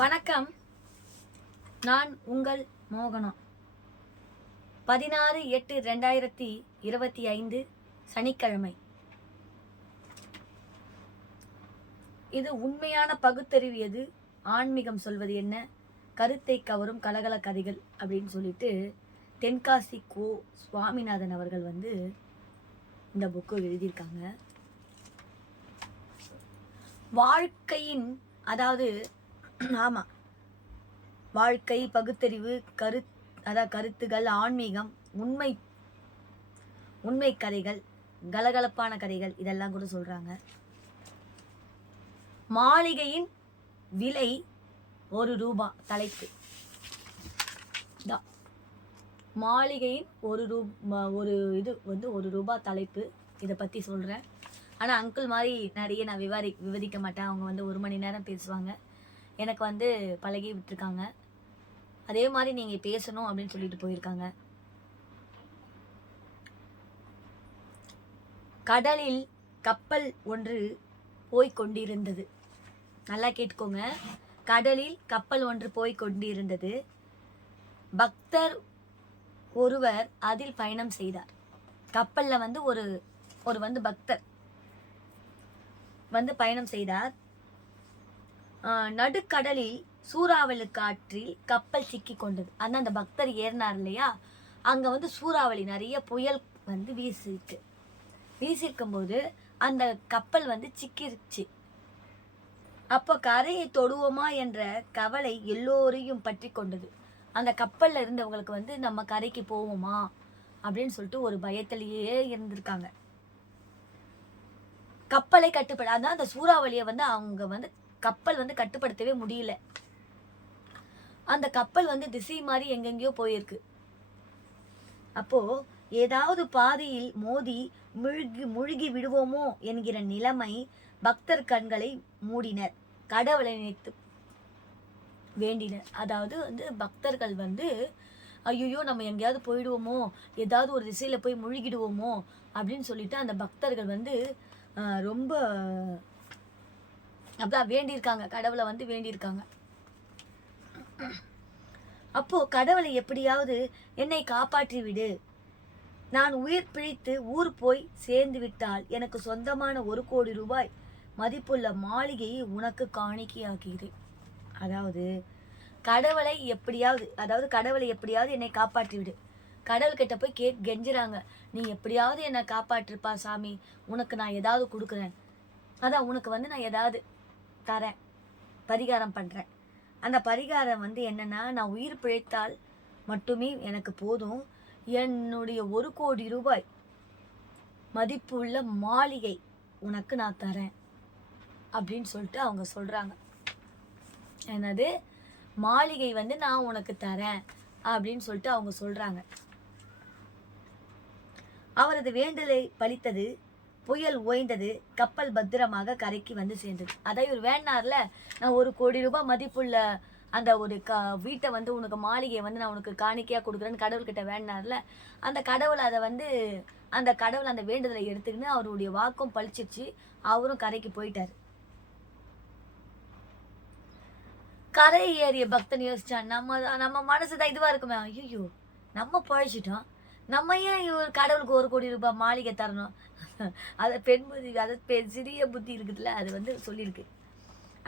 வணக்கம். நான் உங்கள் மோகனா. 16/8/2025 சனிக்கிழமை. இது உண்மையான பகுத்தறிவு எது, ஆன்மீகம் சொல்வது என்ன, கருத்தை கவரும் கலகல கதைகள் அப்படின்னு சொல்லிட்டு தென்காசி கோ சுவாமிநாதன் அவர்கள் இந்த புக்கு எழுதியிருக்காங்க. வாழ்க்கையின் அதாவது ஆமாம், வாழ்க்கை, பகுத்தறிவு, கருத்துகள், ஆன்மீகம், உண்மை கதைகள், கலகலப்பான கதைகள் இதெல்லாம் கூட சொல்றாங்க. மாளிகையின் விலை ₹1 தலைப்பு. மாளிகையின் ₹1 தலைப்பு. இதை பற்றி சொல்கிறேன். ஆனால் அங்கிள் மாதிரி நிறைய நான் விவரிக்க மாட்டேன். அவங்க 1 மணி நேரம் பேசுவாங்க. எனக்கு பழகி விட்டுருக்காங்க. அதே மாதிரி நீங்கள் பேசணும் அப்படின்னு சொல்லிட்டு போயிருக்காங்க. கடலில் கப்பல் ஒன்று போய்கொண்டிருந்தது. நல்லா கேட்டுக்கோங்க. கடலில் கப்பல் ஒன்று போய்கொண்டிருந்தது. பக்தர் ஒருவர் அதில் பயணம் செய்தார். கப்பல்ல ஒரு பக்தர் பயணம் செய்தார். நடுக்கடலில் சூறாவளி காற்றில் கப்பல் சிக்கி கொண்டது. அந்த பக்தர் ஏறினார் இல்லையா, அங்க சூறாவளி, நிறைய புயல் வீசிருக்கும் போது அந்த கப்பல் சிக்கிருச்சு. அப்போ கரையை தொடுவோமா என்ற கவலை எல்லோரையும் பற்றி கொண்டது. அந்த கப்பல்ல இருந்தவங்களுக்கு நம்ம கரைக்கு போவோமா அப்படின்னு சொல்லிட்டு ஒரு பயத்திலேயே இருந்திருக்காங்க. கப்பலை அதான் அந்த சூறாவளியை அவங்க கப்பல் கட்டுப்படுத்தவே முடியல. அந்த கப்பல் திசை மாறி எங்கெங்கயோ போயிருக்கு. அப்போ ஏதாவது பாதையில் மோதி முழுகி விடுவோமோ என்கிற நிலைமை பக்தர் கண்களை மூடினர். கடவுளை நினைத்து வேண்டினர். அதாவது பக்தர்கள் ஐயோ நம்ம எங்கேயாவது போயிடுவோமோ, ஏதாவது ஒரு திசையில போய் முழுகிடுவோமோ அப்படின்னு சொல்லிட்டு அந்த பக்தர்கள் ரொம்ப அப்படிதான் வேண்டியிருக்காங்க. கடவுளை வேண்டியிருக்காங்க. அப்போ கடவுளை எப்படியாவது என்னை காப்பாற்றி விடு, நான் உயிர் பிழைத்து ஊர் போய் சேர்ந்து விட்டால் எனக்கு சொந்தமான ₹1 கோடி மதிப்புள்ள மாளிகையை உனக்கு காணிக்கையாகிறேன். அதாவது கடவுளை எப்படியாவது என்னை காப்பாற்றி விடு. கடவுள் கிட்ட போய் கெஞ்சுறாங்க, நீ எப்படியாவது என்னை காப்பாற்றுப்பா சாமி, உனக்கு நான் ஏதாவது கொடுக்குறேன், அதான் உனக்கு நான் ஏதாவது தரேன், பரிகாரம் பண்றேன். அந்த பரிகாரம் என்னன்னா, நான் உயிர் பிழைத்தால் மட்டுமே எனக்கு போதும், என்னுடைய ₹1 கோடி மதிப்புள்ள மாளிகை உனக்கு நான் தரேன் அப்படின்னு சொல்லிட்டு அவங்க சொல்றாங்க. என்னது, மாளிகை நான் உனக்கு தரேன் அப்படின்னு சொல்லிட்டு அவங்க சொல்றாங்க. அவரது வேண்டலை பலித்தது. புயல் ஓய்ந்தது. கப்பல் பத்திரமாக கரைக்கு சேர்ந்தது. அதான் இவர் வேண்டார்ல, நான் ₹1 கோடி மதிப்புள்ள அந்த ஒரு வீட்டை உனக்கு மாளிகையை நான் உனக்கு காணிக்கையா கொடுக்குறேன்னு கடவுள்கிட்ட வேண்டார்ல, அந்த கடவுள் அதை அந்த கடவுள் அந்த வேண்டுதலை எடுத்துக்கின்னு அவருடைய வாக்கும் பழிச்சிருச்சு. அவரும் கரைக்கு போயிட்டாரு. கரை ஏறிய பக்தன் யோசிச்சான், நம்ம மனசுதான் இதுவா இருக்குமே, ஐயோ நம்ம பழிச்சிட்டோம், நம்ம ஏன் இவர் கடவுளுக்கு ₹1 கோடி மாளிகை தரணும்? அதை பெண் புத்தி, சிறிய புத்தி இருக்குதுல்ல, அது சொல்லியிருக்கு.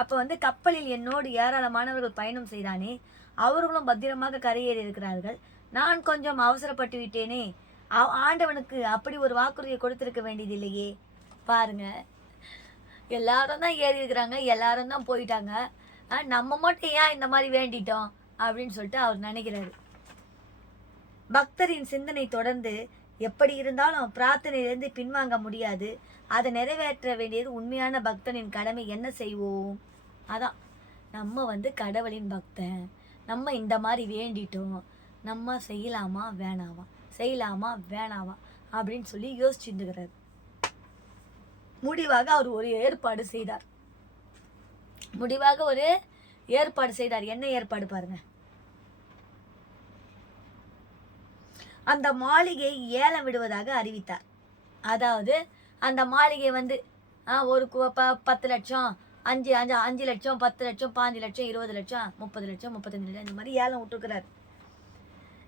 அப்போ கப்பலில் என்னோடு ஏராளமானவர்கள் பயணம் செய்தானே, அவர்களும் பத்திரமாக கரையேறி இருக்கிறார்கள். நான் கொஞ்சம் அவசரப்பட்டு விட்டேனே, ஆண்டவனுக்கு அப்படி ஒரு வாக்குறுதியை கொடுத்திருக்க வேண்டியது இல்லையே. பாருங்க, எல்லாரும் தான் ஏறி இருக்கிறாங்க, எல்லாரும் தான் போயிட்டாங்க, நம்ம மட்டும் ஏன் இந்த மாதிரி வேண்டிட்டோம் அப்படின்னு சொல்லிட்டு அவர் நினைக்கிறாரு. பக்தரின் சிந்தனை தொடர்ந்து, எப்படி இருந்தாலும் பிரார்த்தனையிலிருந்து பின்வாங்க முடியாது, அதை நிறைவேற்ற வேண்டியது உண்மையான பக்தனின் கடமை, என்ன செய்வோம்? அதான் நம்ம கடவுளின் பக்தன், நம்ம இந்த மாதிரி வேண்டிட்டோம், நம்ம செய்யலாமா வேணாவா அப்படின்னு சொல்லி யோசிச்சுருக்கிறார். முடிவாக அவர் ஒரு ஏற்பாடு செய்தார். என்ன ஏற்பாடு பாருங்க. அந்த மாளிகை ஏலம் விடுவதாக அறிவித்தார். அதாவது அந்த மாளிகை ஒரு 10 லட்சம், அஞ்சு அஞ்சு 5 லட்சம், 10 லட்சம், 15 லட்சம், 20 லட்சம், 30 லட்சம், 35 லட்சம், இந்த மாதிரி ஏலம் விட்டுருக்கிறார்.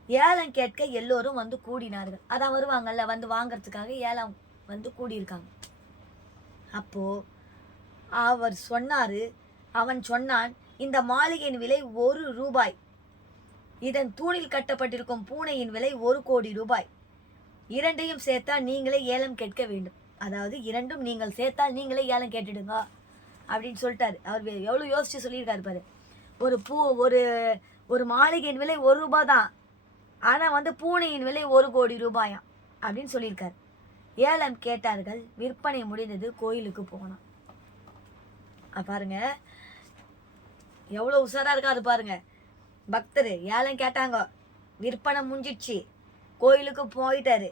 ஏலம் கேட்க எல்லோரும் வந்து கூடினார்கள். அதான் வருவாங்கல்ல, வந்து வாங்கறதுக்காக ஏலம் வந்து கூடியிருக்காங்க. அப்போ அவன் சொன்னான், இந்த மாளிகையின் விலை 1 ரூபாய், இதன் தூணில் கட்டப்பட்டிருக்கும் பூனையின் விலை 1 கோடி ரூபாய், இரண்டையும் சேர்த்தால் நீங்களே ஏலம் கேட்க வேண்டும். அதாவது இரண்டும் நீங்கள் சேர்த்தால் நீங்களே ஏலம் கேட்டுடுங்க அப்படின்னு சொல்லிட்டாரு. அவர் எவ்வளோ யோசிச்சு சொல்லியிருக்காரு பாரு. ஒரு ஒரு மாளிகையின் விலை 1 ரூபாய் தான், ஆனால் வந்து பூனையின் விலை 1 கோடி ரூபாயாம் அப்படின்னு சொல்லியிருக்காரு. ஏலம் கேட்டார்கள், விற்பனை முடிந்தது, கோயிலுக்கு போனான். பாருங்க எவ்வளோ உஷாரா இருக்காரு பாருங்க. பக்தர் ஏலம் கேட்டாங்க, விற்பனை முடிஞ்சிடுச்சு, கோயிலுக்கு போயிட்டாரு.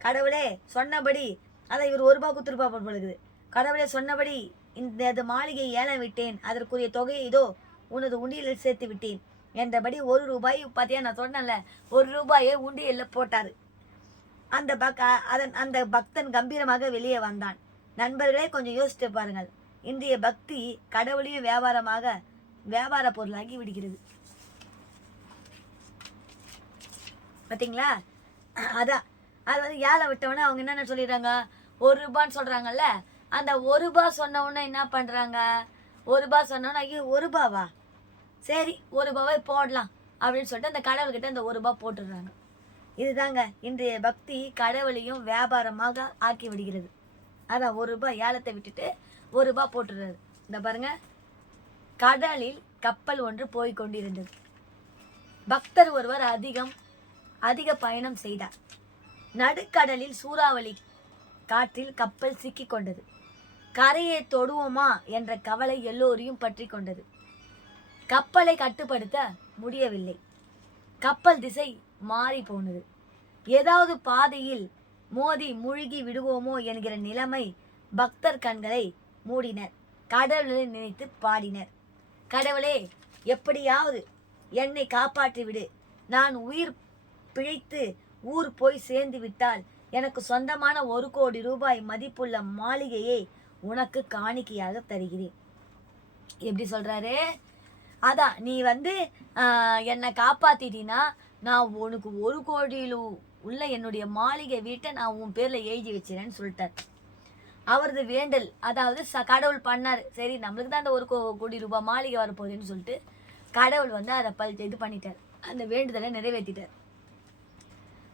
கடவுளே சொன்னபடி, அதை இவர் 1 ரூபாய் குத்துருப்பா போடுது. கடவுளே சொன்னபடி இந்த மாளிகை ஏலம் விட்டேன், அதற்குரிய தொகையை இதோ உனது உண்டியலில் சேர்த்து விட்டேன் என்றபடி 1 ரூபாய், பார்த்தியா நான் சொன்னேன்ல, 1 ரூபாயை உண்டியலில் போட்டார். அந்த பக்தன் கம்பீரமாக வெளியே வந்தான். நண்பர்களே கொஞ்சம் யோசித்து பாருங்கள், இன்றைய பக்தி கடவுளையும் வியாபார பொருளாகி விடுகிறது. பார்த்தீங்களா? அதான் அது வந்து ஏலம் விட்டவொடனே அவங்க என்னென்ன சொல்லிடுறாங்க, 1 ரூபான்னு சொல்கிறாங்கல்ல, அந்த 1 ரூபாய் சொன்னவுடனே என்ன பண்ணுறாங்க, 1 ரூபாய் சொன்னோன்னா, ஐயோ 1 ரூபாவா, சரி 1 ரூபாவை போடலாம் அப்படின்னு சொல்லிட்டு அந்த கடவுள்கிட்ட அந்த 1 ரூபாய் போட்டுடுறாங்க. இதுதாங்க இன்றைய பக்தி கடவுளையும் வியாபாரமாக ஆக்கி விடுகிறது. அதான் 1 ரூபாய் ஏலத்தை விட்டுட்டு 1 ரூபாய் போட்டுடுறாரு. இந்த பாருங்க, கடலில் கப்பல் ஒன்று போய் கொண்டிருந்தது. பக்தர் ஒருவர் அதிக பயணம் செய்தார். நடுக்கடலில் சூறாவளி காற்றில் கப்பல் சிக்கி கொண்டது. கரையை தொடுவோமா என்ற கவலை எல்லோரையும் பற்றி கொண்டது. கப்பலை கட்டுப்படுத்த முடியவில்லை. கப்பல் திசை மாறி போனது. ஏதாவது பாதையில் மோதி முழுகி விடுவோமோ என்கிற நிலைமை பக்தர் கண்களை மூடினர். கடவுளை நினைத்து பாடினர். கடவுளே, எப்படியாவது என்னை காப்பாற்றி விடு. நான் உயிர் பிழைத்து ஊர் போய் சேர்ந்து விட்டால் எனக்கு சொந்தமான 1 கோடி ரூபாய் மதிப்புள்ள மாளிகையை உனக்கு காணிக்கையாக தருகிறேன். எப்படி சொல்றாரு? அதான் நீ வந்து என்னை காப்பாத்திட்டீன்னா நான் உனக்கு 1 கோடியில் உள்ள என்னுடைய மாளிகை வீட்டை நான் உன் பேர்ல எழுதி வச்சிரேன்னு சொல்லிட்டார். அவரது வேண்டல், அதாவது கடவுள் பண்ணார். சரி, நம்மளுக்கு தான் அந்த 1 கோடி ரூபாய் மாளிகை வரப்போகுதுன்னு சொல்லிட்டு கடவுள் வந்து அதை இது பண்ணிட்டார். அந்த வேண்டுதலை நிறைவேற்றிட்டார்.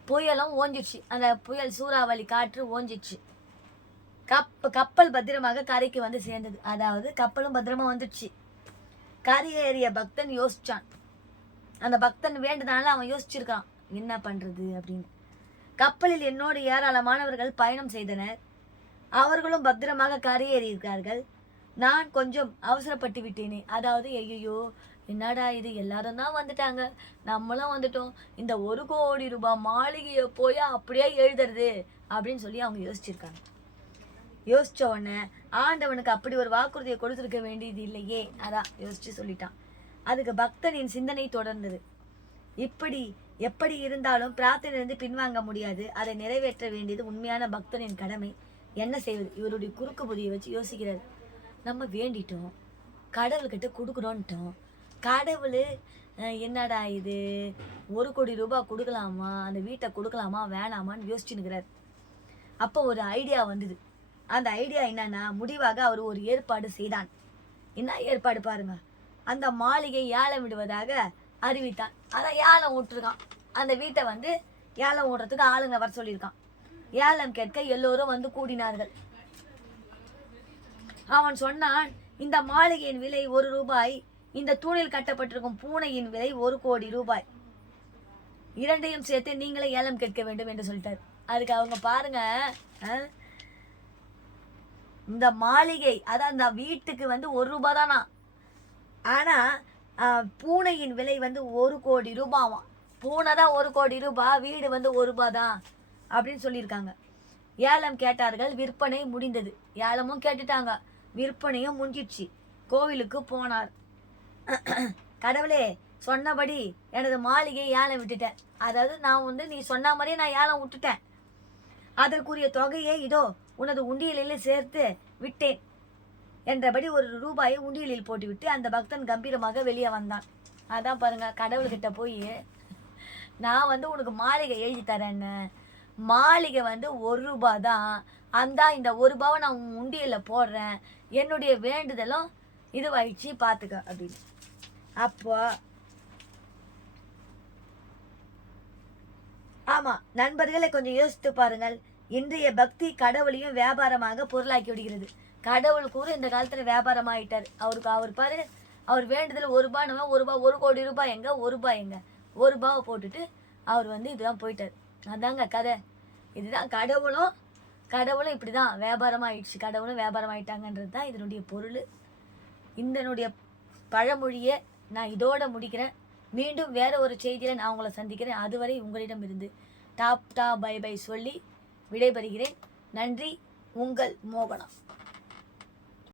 புயலும் ஓஞ்சிடுச்சு. அந்த புயல் சூறாவளி காற்று ஓஞ்சிடுச்சு. கப்பல் பத்திரமாக கரைக்கு வந்து சேர்ந்தது. அதாவது கப்பலும் பத்திரமா வந்துடுச்சு. கரையேறிய பக்தன் யோசிச்சான். அந்த பக்தன் வேண்டுதனால அவன் யோசிச்சிருக்கான், என்ன பண்றது அப்படின்னு. கப்பலில் என்னோடு ஏராளமானவர்கள் பயணம் செய்தனர். அவர்களும் பத்திரமாக கரையேறியிருக்கார்கள். நான் கொஞ்சம் அவசரப்பட்டு விட்டேனே. அதாவது ஐயோ என்னடா இது, எல்லாரும் தான் வந்துட்டாங்க, நம்மளும் வந்துட்டோம், இந்த 1 கோடி ரூபாய் மாளிகையை போய் அப்படியே எழுதுறது அப்படின்னு சொல்லி அவங்க யோசிச்சிருக்காங்க. யோசிச்ச உடனே ஆண்டவனுக்கு அப்படி ஒரு வாக்குறுதியை கொடுத்துருக்க வேண்டியது இல்லையே, அதான் யோசிச்சு சொல்லிட்டான். அதுக்கு பக்தனின் சிந்தனை தொடர்ந்தது. எப்படி இருந்தாலும் பிரார்த்தனையிலிருந்து பின்வாங்க முடியாது. அதை நிறைவேற்ற வேண்டியது உண்மையான பக்தனின் கடமை. என்ன செய்வது? இவருடைய குறுக்கு புதியை வச்சு யோசிக்கிறாரு. நம்ம வேண்டிட்டோம், கடவுள்கிட்ட கொடுக்குறோன்ட்டோம், கடவுள் என்னடா இது 1 கோடி ரூபாய் கொடுக்கலாமா, அந்த வீட்டை கொடுக்கலாமா வேணாமான்னு யோசிச்சுன்னுக்கிறார். அப்போ ஒரு ஐடியா வந்தது. அந்த ஐடியா என்னன்னா, முடிவாக அவர் ஒரு ஏற்பாடு செய்தான். என்ன ஏற்பாடு பாருங்க, அந்த மாளிகை ஏலம் விடுவதாக அறிவித்தான். அதான் ஏலம் விட்டுருக்கான். அந்த வீட்டை வந்து ஏலம் விடுறதுக்கு ஆளுங்க வர சொல்லியிருக்கான். ஏலம் கேட்க எல்லோரும் வந்து கூடினார்கள். அவன் சொன்னான், இந்த மாளிகையின் விலை 1 ரூபாய், இந்த தூணில் கட்டப்பட்டிருக்கும் பூனையின் விலை 1 கோடி ரூபாய், இரண்டையும் சேர்த்து நீங்களே ஏலம் கேட்க வேண்டும் என்று சொல்லிட்டார். அதுக்கு அவங்க பாருங்க, இந்த மாளிகை, அதான் இந்த வீட்டுக்கு வந்து 1 ரூபாய் தானா, ஆனா பூனையின் விலை வந்து 1 கோடி ரூபாவாம். பூனை தான் 1 கோடி ரூபாய், வீடு வந்து 1 ரூபாய் தான் அப்படின்னு சொல்லியிருக்காங்க. ஏலம் கேட்டார்கள், விற்பனை முடிந்தது. ஏலமும் கேட்டுட்டாங்க, விற்பனையும் முடிஞ்சிடுச்சு. கோவிலுக்கு போனார். கடவுளே, சொன்னபடி எனது மாளிகை ஏலம் விட்டுட்டேன். அதாவது நான் வந்து நீ சொன்ன மாதிரியே நான் ஏலம் விட்டுட்டேன். அதற்குரிய தொகையை இதோ உனது உண்டியலில் சேர்த்து விட்டேன். என்றபடி ஒரு ரூபாயை உண்டியலில் போட்டுவிட்டு அந்த பக்தன் கம்பீரமாக வெளியே வந்தான். அதான் பாருங்க, கடவுள்கிட்ட போய் நான் வந்து உனக்கு மாளிகை எழுதி தரேன்னு, மாளிகை வந்து 1 ரூபா தான், அந்த இந்த 1 ரூபாவை நான் உன் உண்டியலில் போடுறேன், என்னுடைய வேண்டுதலும் இதுவாயிடுச்சு பார்த்துக்க அப்படின்னு. அப்போ ஆமாம் நண்பர்களை கொஞ்சம் யோசித்து பாருங்கள். இன்றைய பக்தி கடவுளையும் வியாபாரமாக பொருளாக்கி விடுகிறது. கடவுள் கூட இந்த காலத்தில் வியாபாரமாகிட்டார். அவர் பாரு, அவர் வேண்டுதல் 1 ரூபாய், 1 ரூபாய், 1 கோடி ரூபாய் எங்க, 1 ரூபாய் எங்க, 1 ரூபாவை போட்டுட்டு அவர் வந்து இதுதான் போயிட்டார். அதாங்க கதை. இதுதான் கடவுளும் இப்படி தான் வியாபாரமாகிடுச்சு. கடவுளும் வியாபாரமாயிட்டாங்கன்றது தான் இதனுடைய பொருள். இதனுடைய பழமொழியை நான் இதோட முடிக்கிறேன். மீண்டும் வேற ஒரு செய்தியில் நான் உங்களை சந்திக்கிறேன். அதுவரை உங்களிடம் இருந்து டாப் பை பை சொல்லி விடைபெறுகிறேன். நன்றி. உங்கள் மோகனா.